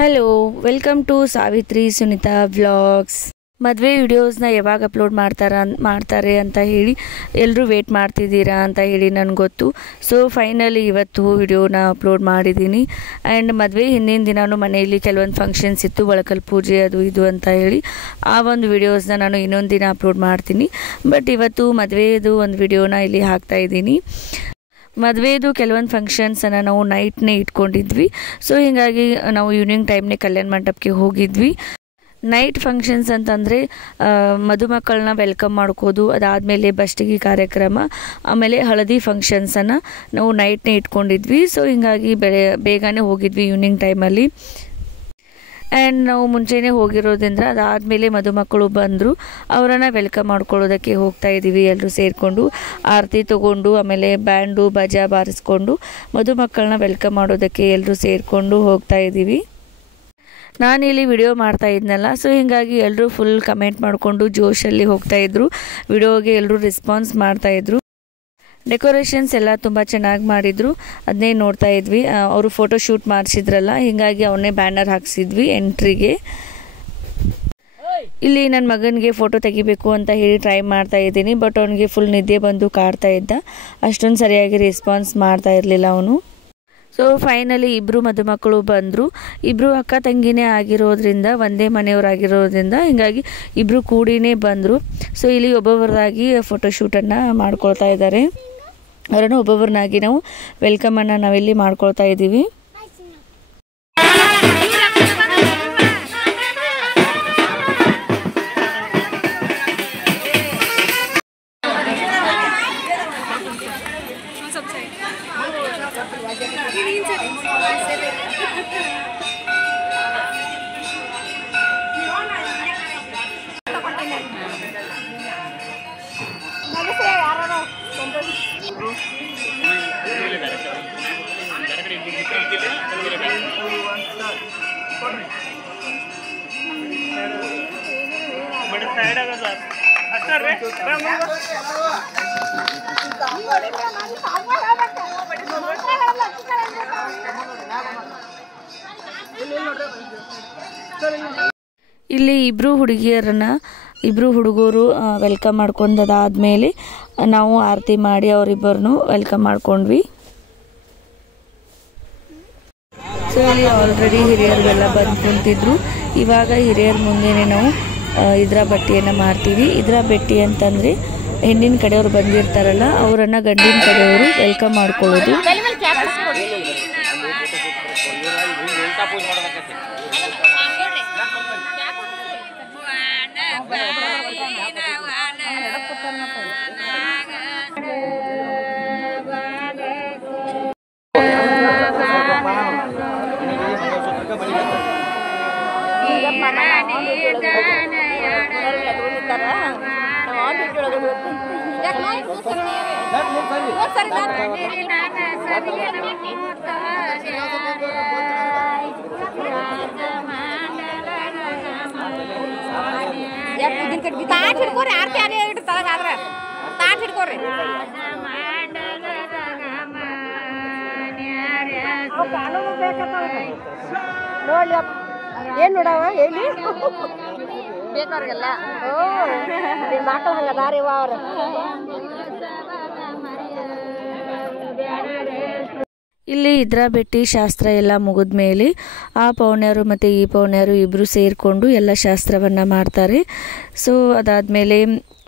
Hello welcome to Savitri Sunita vlogs. ಮದುವೆ ವಿಡಿಯೋಸ್ನ ಯಾವಾಗ ಅಪ್ಲೋಡ್ ಮಾಡ್ತಾರೆ ಅಂತ ಹೇಳಿ ಎಲ್ಲರೂ ವೇಟ್ ಮಾಡ್ತಿದ್ದೀರಾ ಅಂತ ಹೇಳಿ ನನಗೆ ಗೊತ್ತು. ಸೊ ಫೈನಲಿ ಇವತ್ತು ವಿಡಿಯೋನ ಅಪ್ಲೋಡ್ ಮಾಡಿದ್ದೀನಿ. ಆ್ಯಂಡ್ ಮದುವೆ ಹಿಂದಿನ ದಿನಾನು ಮನೆಯಲ್ಲಿ ಕೆಲವೊಂದು ಫಂಕ್ಷನ್ಸ್ ಇತ್ತು, ಒಳಕಲ್ ಪೂಜೆ ಅದು ಇದು ಅಂತ ಹೇಳಿ ಆ ಒಂದು ವಿಡಿಯೋಸ್ನ ನಾನು ಇನ್ನೊಂದು ದಿನ ಅಪ್ಲೋಡ್ ಮಾಡ್ತೀನಿ. ಬಟ್ ಇವತ್ತು ಮದುವೆದು ಒಂದು ವಿಡಿಯೋನ ಇಲ್ಲಿ ಹಾಕ್ತಾ ಇದ್ದೀನಿ. ಮದುವೆದು ಕೆಲವೊಂದು ಫಂಕ್ಷನ್ಸನ್ನು ನಾವು ನೈಟ್ನೇ ಇಟ್ಕೊಂಡಿದ್ವಿ. ಸೊ ಹೀಗಾಗಿ ನಾವು ಈವ್ನಿಂಗ್ ಟೈಮ್ನೇ ಕಲ್ಯಾಣ ಮಂಟಪಕ್ಕೆ ಹೋಗಿದ್ವಿ. ನೈಟ್ ಫಂಕ್ಷನ್ಸ್ ಅಂತಂದರೆ ಮದುಮಕ್ಕಳನ್ನ ವೆಲ್ಕಮ್ ಮಾಡ್ಕೋದು, ಅದಾದಮೇಲೆ ಬಸ್ಟಿಗೆ ಕಾರ್ಯಕ್ರಮ, ಆಮೇಲೆ ಹಳದಿ ಫಂಕ್ಷನ್ಸನ್ನು ನಾವು ನೈಟ್ನೇ ಇಟ್ಕೊಂಡಿದ್ವಿ. ಸೊ ಹೀಗಾಗಿ ಬೇಗನೆ ಹೋಗಿದ್ವಿ ಈವ್ನಿಂಗ್ ಟೈಮಲ್ಲಿ. ಆ್ಯಂಡ್ ನಾವು ಮುಂಚೆನೇ ಹೋಗಿರೋದ್ರಿಂದ ಅದಾದಮೇಲೆ ಮದುಮಕ್ಕಳು ಬಂದರು, ಅವರನ್ನು ವೆಲ್ಕಮ್ ಮಾಡ್ಕೊಳ್ಳೋದಕ್ಕೆ ಹೋಗ್ತಾ ಇದ್ದೀವಿ. ಎಲ್ಲರೂ ಸೇರಿಕೊಂಡು ಆರತಿ ತೊಗೊಂಡು ಆಮೇಲೆ ಬ್ಯಾಂಡು ಬಜಾ ಬಾರಿಸ್ಕೊಂಡು ಮದುಮಕ್ಕಳನ್ನ ವೆಲ್ಕಮ್ ಮಾಡೋದಕ್ಕೆ ಎಲ್ಲರೂ ಸೇರಿಕೊಂಡು ಹೋಗ್ತಾ ಇದ್ದೀವಿ. ನಾನಿಲ್ಲಿ ವಿಡಿಯೋ ಮಾಡ್ತಾ ಇದ್ನಲ್ಲ, ಸೊ ಹೀಗಾಗಿ ಎಲ್ಲರೂ ಫುಲ್ ಕಮೆಂಟ್ ಮಾಡಿಕೊಂಡು ಜೋಶಲ್ಲಿ ಹೋಗ್ತಾಯಿದ್ರು. ವಿಡಿಯೋಗೆ ಎಲ್ಲರೂ ರೆಸ್ಪಾನ್ಸ್ ಮಾಡ್ತಾಯಿದ್ರು. ಡೆಕೋರೇಷನ್ಸ್ ಎಲ್ಲ ತುಂಬ ಚೆನ್ನಾಗಿ ಮಾಡಿದರು, ಅದನ್ನೇ ನೋಡ್ತಾ ಇದ್ವಿ. ಅವರು ಫೋಟೋ ಶೂಟ್ ಮಾಡಿಸಿದ್ರಲ್ಲ, ಹೀಗಾಗಿ ಅವನ್ನೇ ಬ್ಯಾನರ್ ಹಾಕ್ಸಿದ್ವಿ ಎಂಟ್ರಿಗೆ. ಇಲ್ಲಿ ನನ್ನ ಮಗನಿಗೆ ಫೋಟೋ ತೆಗಿಬೇಕು ಅಂತ ಹೇಳಿ ಟ್ರೈ ಮಾಡ್ತಾ ಇದ್ದೀನಿ. ಬಟ್ ಅವನಿಗೆ ಫುಲ್ ನಿದ್ದೆ ಬಂದು ಕಾಡ್ತಾ ಇದ್ದ, ಅಷ್ಟೊಂದು ಸರಿಯಾಗಿ ರೆಸ್ಪಾನ್ಸ್ ಮಾಡ್ತಾ ಇರಲಿಲ್ಲ ಅವನು. ಸೊ ಫೈನಲಿ ಇಬ್ಬರು ಮದುಮಕ್ಕಳು ಬಂದರು. ಇಬ್ಬರು ಅಕ್ಕ ತಂಗಿನೇ ಆಗಿರೋದ್ರಿಂದ, ಒಂದೇ ಮನೆಯವರಾಗಿರೋದ್ರಿಂದ ಹೀಗಾಗಿ ಇಬ್ಬರು ಕೂಡಿನೇ ಬಂದರು. ಸೊ ಇಲ್ಲಿ ಒಬ್ಬೊಬ್ಬರಾಗಿ ಫೋಟೋಶೂಟನ್ನು ಮಾಡ್ಕೊಳ್ತಾ ಇದ್ದಾರೆ. ಅವರನ್ನು ಒಬ್ಬೊಬ್ಬರನ್ನಾಗಿ ನಾವು ವೆಲ್ಕಮನ್ನು ನಾವಿಲ್ಲಿ ಮಾಡ್ಕೊಳ್ತಾ ಇದ್ದೀವಿ. ಇಲ್ಲಿ ಇಬ್ಬರು ಹುಡುಗರು ವೆಲ್ಕಮ್ ಮಾಡ್ಕೊಂಡದಾದ್ಮೇಲೆ ನಾವು ಆರತಿ ಮಾಡಿ ಅವರಿಬ್ಬರನ್ನು ವೆಲ್ಕಮ್ ಮಾಡ್ಕೊಂಡ್ವಿ. ಸೊ ಇಲ್ಲಿ ಆಲ್ರೆಡಿ ಹಿರಿಯರಿಗೆಲ್ಲ ಬಂದು ಕುಂತಿದ್ರು. ಇವಾಗ ಹಿರಿಯರ ಮುಂದೆನೇ ನಾವು ಇದ್ರ ಬಟ್ಟೆಯನ್ನು ಮಾಡ್ತೀವಿ. ಇದ್ರ ಬಟ್ಟೆ ಅಂತಂದರೆ ಹೆಣ್ಣಿನ ಕಡೆಯವರು ಬಂದಿರ್ತಾರಲ್ಲ, ಅವರನ್ನು ಗಂಡಿನ ಕಡೆಯವರು ವೆಲ್ಕಮ್ ಮಾಡ್ಕೊಳ್ಳೋದು. ತಾಟ್ ಹಿಡ್ಕೋರಿ, ಆರ್ತಿ ಆನೆ ತಳಗಾದ್ರೆ ತಾಟ್ ಹಿಡ್ಕೋರಿ. ನೋಡ್ಲಿ ಏನ್ ನೋಡವ ಹೇಳಿ ಬೇಕಾರ್ಗೆಲ್ಲ ಮಕ್ಕಳು ಹಂಗ ದಾರಿ ಅವ್ರ. ಇಲ್ಲಿ ಇದ್ರ ಬೆಟ್ಟಿ ಶಾಸ್ತ್ರ ಎಲ್ಲ ಮುಗಿದ ಮೇಲೆ ಆ ಪೌಣ್ಯರು ಮತ್ತು ಈ ಪೌಣ್ಯರು ಇಬ್ಬರು ಸೇರಿಕೊಂಡು ಎಲ್ಲ ಶಾಸ್ತ್ರವನ್ನು ಮಾಡ್ತಾರೆ. ಸೊ ಅದಾದಮೇಲೆ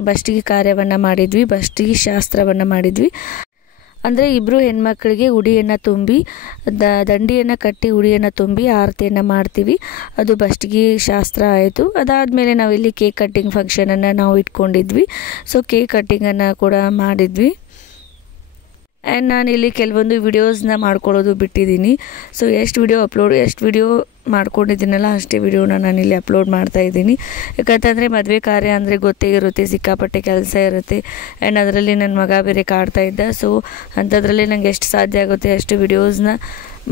ಬಸ್ಟಿಗೆ ಕಾರ್ಯವನ್ನು ಮಾಡಿದ್ವಿ, ಬಸ್ಟಿಗೆ ಶಾಸ್ತ್ರವನ್ನು ಮಾಡಿದ್ವಿ. ಅಂದರೆ ಇಬ್ಬರು ಹೆಣ್ಮಕ್ಳಿಗೆ ಉಡಿಯನ್ನು ತುಂಬಿ ದಂಡಿಯನ್ನು ಕಟ್ಟಿ ಉಡಿಯನ್ನು ತುಂಬಿ ಆರತಿಯನ್ನು ಮಾಡ್ತೀವಿ. ಅದು ಬಸ್ಟಿಗೆ ಶಾಸ್ತ್ರ ಆಯಿತು. ಅದಾದಮೇಲೆ ನಾವಿಲ್ಲಿ ಕೇಕ್ ಕಟ್ಟಿಂಗ್ ಫಂಕ್ಷನನ್ನು ನಾವು ಇಟ್ಕೊಂಡಿದ್ವಿ. ಸೊ ಕೇಕ್ ಕಟ್ಟಿಂಗನ್ನು ಕೂಡ ಮಾಡಿದ್ವಿ. ಆ್ಯಂಡ್ ನಾನಿಲ್ಲಿ ಕೆಲವೊಂದು ವಿಡಿಯೋಸ್ನ ಮಾಡ್ಕೊಳ್ಳೋದು ಬಿಟ್ಟಿದ್ದೀನಿ. ಸೊ ಎಷ್ಟು ವಿಡಿಯೋ ಮಾಡ್ಕೊಂಡಿದ್ದೀನಲ್ಲ ಅಷ್ಟೇ ವಿಡಿಯೋನ ನಾನಿಲ್ಲಿ ಅಪ್ಲೋಡ್ ಮಾಡ್ತಾಯಿದ್ದೀನಿ. ಯಾಕಂತಂದರೆ ಮದುವೆ ಕಾರ್ಯ ಅಂದರೆ ಗೊತ್ತೇ ಇರುತ್ತೆ, ಸಿಕ್ಕಾಪಟ್ಟೆ ಕೆಲಸ ಇರುತ್ತೆ. ಆ್ಯಂಡ್ ಅದರಲ್ಲಿ ನನ್ನ ಮಗ ಬೇರೆ ಕಾಡ್ತಾ ಇದ್ದ. ಸೊ ಅಂಥದ್ರಲ್ಲಿ ನನಗೆ ಎಷ್ಟು ಸಾಧ್ಯ ಆಗುತ್ತೆ ಅಷ್ಟು ವಿಡಿಯೋಸ್ನ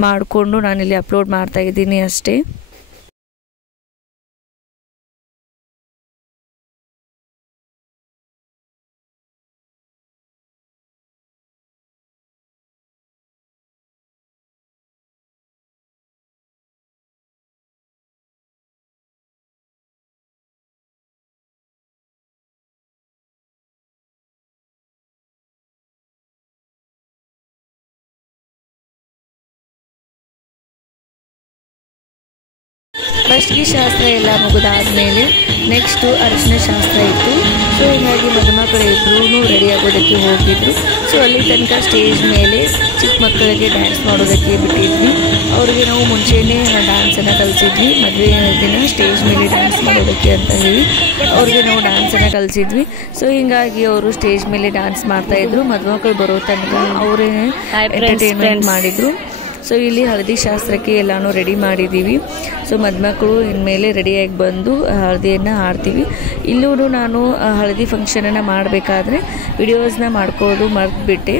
ಮಾಡಿಕೊಂಡು ನಾನಿಲ್ಲಿ ಅಪ್ಲೋಡ್ ಮಾಡ್ತಾಯಿದ್ದೀನಿ ಅಷ್ಟೇ. ಫಸ್ಟ್ಗೆ ಶಾಸ್ತ್ರ ಎಲ್ಲ ಮುಗಿದಾದ್ಮೇಲೆ ನೆಕ್ಸ್ಟು ಅರಿಶಿನ ಶಾಸ್ತ್ರ ಇತ್ತು. ಸೊ ಹೀಗಾಗಿ ಮದುಮಕ್ಕಳು ಇಬ್ಬರೂ ರೆಡಿ ಆಗೋದಕ್ಕೆ ಹೋಗಿದ್ರು. ಸೊ ಅಲ್ಲಿ ತನಕ ಸ್ಟೇಜ್ ಮೇಲೆ ಚಿಕ್ಕ ಮಕ್ಕಳಿಗೆ ಡ್ಯಾನ್ಸ್ ಮಾಡೋದಕ್ಕೆ ಬಿಟ್ಟಿದ್ವಿ. ಅವ್ರಿಗೆ ನಾವು ಮುಂಚೆನೇ ಡ್ಯಾನ್ಸನ್ನು ಕಲಿಸಿದ್ವಿ. ಮದುವೆ ದಿನ ಸ್ಟೇಜ್ ಮೇಲೆ ಡ್ಯಾನ್ಸ್ ಮಾಡೋದಕ್ಕೆ ಅಂತ ಹೇಳಿ ಅವ್ರಿಗೆ ನಾವು ಡ್ಯಾನ್ಸನ್ನು ಕಲಿಸಿದ್ವಿ. ಸೊ ಹೀಗಾಗಿ ಅವರು ಸ್ಟೇಜ್ ಮೇಲೆ ಡ್ಯಾನ್ಸ್ ಮಾಡ್ತಾಯಿದ್ರು. ಮದುಮಕ್ಕಳು ಬರೋ ತನಕ ಅವರೇ ಎಂಟರ್ಟೈನ್ಮೆಂಟ್ ಮಾಡಿದರು. ಸೊ ಇಲ್ಲಿ ಹಳದಿ ಶಾಸ್ತ್ರಕ್ಕೆ ಎಲ್ಲನೂ ರೆಡಿ ಮಾಡಿದ್ದೀವಿ. ಸೊ ಮದುಮಕ್ಕಳು ಇನ್ಮೇಲೆ ರೆಡಿಯಾಗಿ ಬಂದು ಹಳದಿಯನ್ನು ಆಡ್ತೀವಿ. ಇಲ್ಲೂ ನಾನು ಹಳದಿ ಫಂಕ್ಷನನ್ನು ಮಾಡಬೇಕಾದ್ರೆ ವಿಡಿಯೋಸ್ನ ಮಾಡ್ಕೊಳ್ಳೋದು ಮರೆತುಬಿಟ್ಟೆ.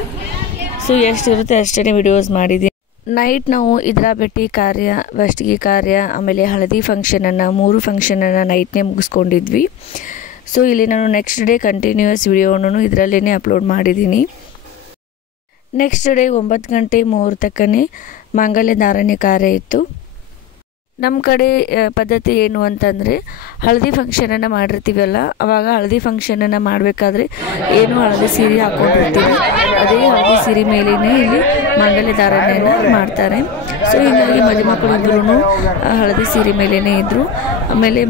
ಸೊ ಎಷ್ಟಿರುತ್ತೆ ಅಷ್ಟೇ ವಿಡಿಯೋಸ್ ಮಾಡಿದ್ದೀನಿ. ನೈಟ್ ನಾವು ಇದರ ಭೇಟಿ ಕಾರ್ಯ, ವಸ್ಟಿಗೆ ಕಾರ್ಯ, ಆಮೇಲೆ ಹಳದಿ ಫಂಕ್ಷನನ್ನು 3 ಫಂಕ್ಷನನ್ನು ನೈಟ್ನೇ ಮುಗಿಸ್ಕೊಂಡಿದ್ವಿ. ಸೊ ಇಲ್ಲಿ ನಾನು ನೆಕ್ಸ್ಟ್ ಡೇ ಕಂಟಿನ್ಯೂಯಸ್ ವಿಡಿಯೋನೂ ಇದರಲ್ಲೇ ಅಪ್ಲೋಡ್ ಮಾಡಿದ್ದೀನಿ. ನೆಕ್ಸ್ಟ್ ಡೇ 9 ಗಂಟೆ ಮುಹೂರ್ತಕ್ಕೇ ಮಾಂಗಲ್ಯ ಧಾರಣೆ ಕಾರ್ಯ ಇತ್ತು. ನಮ್ಮ ಕಡೆ ಪದ್ಧತಿ ಏನು ಅಂತಂದರೆ ಹಳದಿ ಫಂಕ್ಷನನ್ನು ಮಾಡಿರ್ತೀವಲ್ಲ, ಆವಾಗ ಹಳದಿ ಫಂಕ್ಷನನ್ನು ಮಾಡಬೇಕಾದ್ರೆ ಏನು ಹಳದಿ ಸೀರೆ ಹಾಕ್ಕೊಂಡಿರ್ತೀವಿ, ಅದೇ ಹಳದಿ ಸೀರೆ ಮೇಲೇ ಇಲ್ಲಿ ಮಾಂಗಲ್ಯ ಧಾರಣೆಯನ್ನು ಮಾಡ್ತಾರೆ. ಸೊ ಹೀಗಾಗಿ ಮದುಮಕ್ಕಳು ಇದ್ರೂ ಹಳದಿ ಸೀರೆ ಮೇಲೇ ಇದ್ದರು. ಆಮೇಲೆ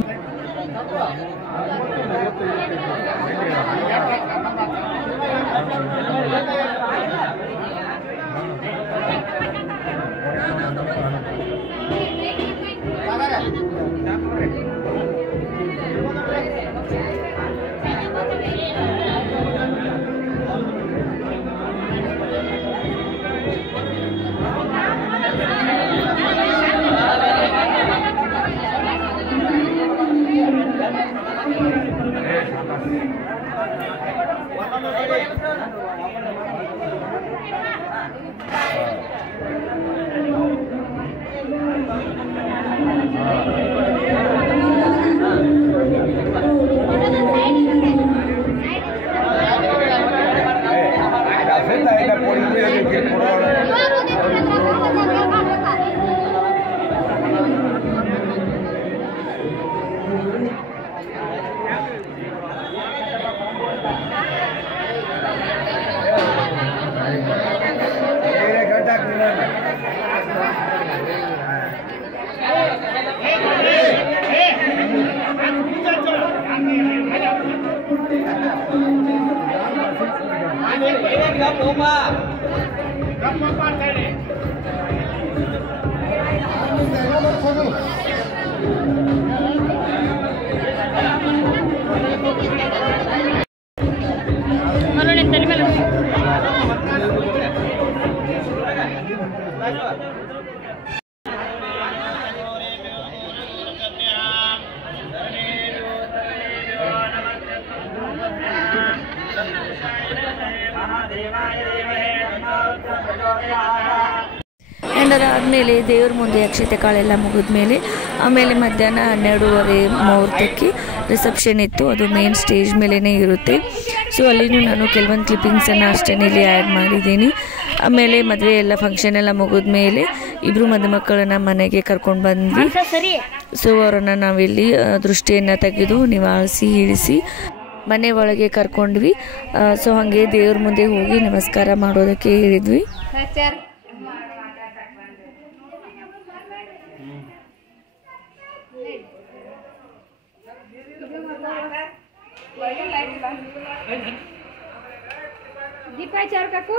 ಅದಾದಮೇಲೆ ದೇವ್ರ ಮುಂದೆ ಅಕ್ಷತೆ ಕಾಳೆಲ್ಲ ಮುಗಿದ್ಮೇಲೆ ಆಮೇಲೆ ಮಧ್ಯಾಹ್ನ 12:30 ಮುಹೂರ್ತಕ್ಕೆ ರಿಸೆಪ್ಷನ್ ಇತ್ತು. ಅದು ಮೇನ್ ಸ್ಟೇಜ್ ಮೇಲೇ ಇರುತ್ತೆ. ಸೊ ಅಲ್ಲಿನೂ ನಾನು ಕೆಲವೊಂದು ಕ್ಲಿಪ್ಪಿಂಗ್ಸನ್ನು ಅಷ್ಟೇ ಇಲ್ಲಿ ಆ್ಯಡ್ ಮಾಡಿದ್ದೀನಿ. ಆಮೇಲೆ ಮದುವೆ ಎಲ್ಲ ಫಂಕ್ಷನ್ ಎಲ್ಲ ಮುಗಿದ್ಮೇಲೆ ಇಬ್ಬರು ಮದುಮಕ್ಕಳನ್ನು ಮನೆಗೆ ಕರ್ಕೊಂಡು ಬಂದ್ವಿ. ಸೊ ಅವರನ್ನು ನಾವಿಲ್ಲಿ ದೃಷ್ಟಿಯನ್ನು ತೆಗೆದು ನಿವಾಳಿಸಿ ಇಳಿಸಿ ಮನೆ ಒಳಗೆ ಕರ್ಕೊಂಡ್ವಿ. ಸೊ ಹಾಗೆ ದೇವ್ರ ಮುಂದೆ ಹೋಗಿ ನಮಸ್ಕಾರ ಮಾಡೋದಕ್ಕೆ ಹೇಳಿದ್ವಿ. दीपा चार काकू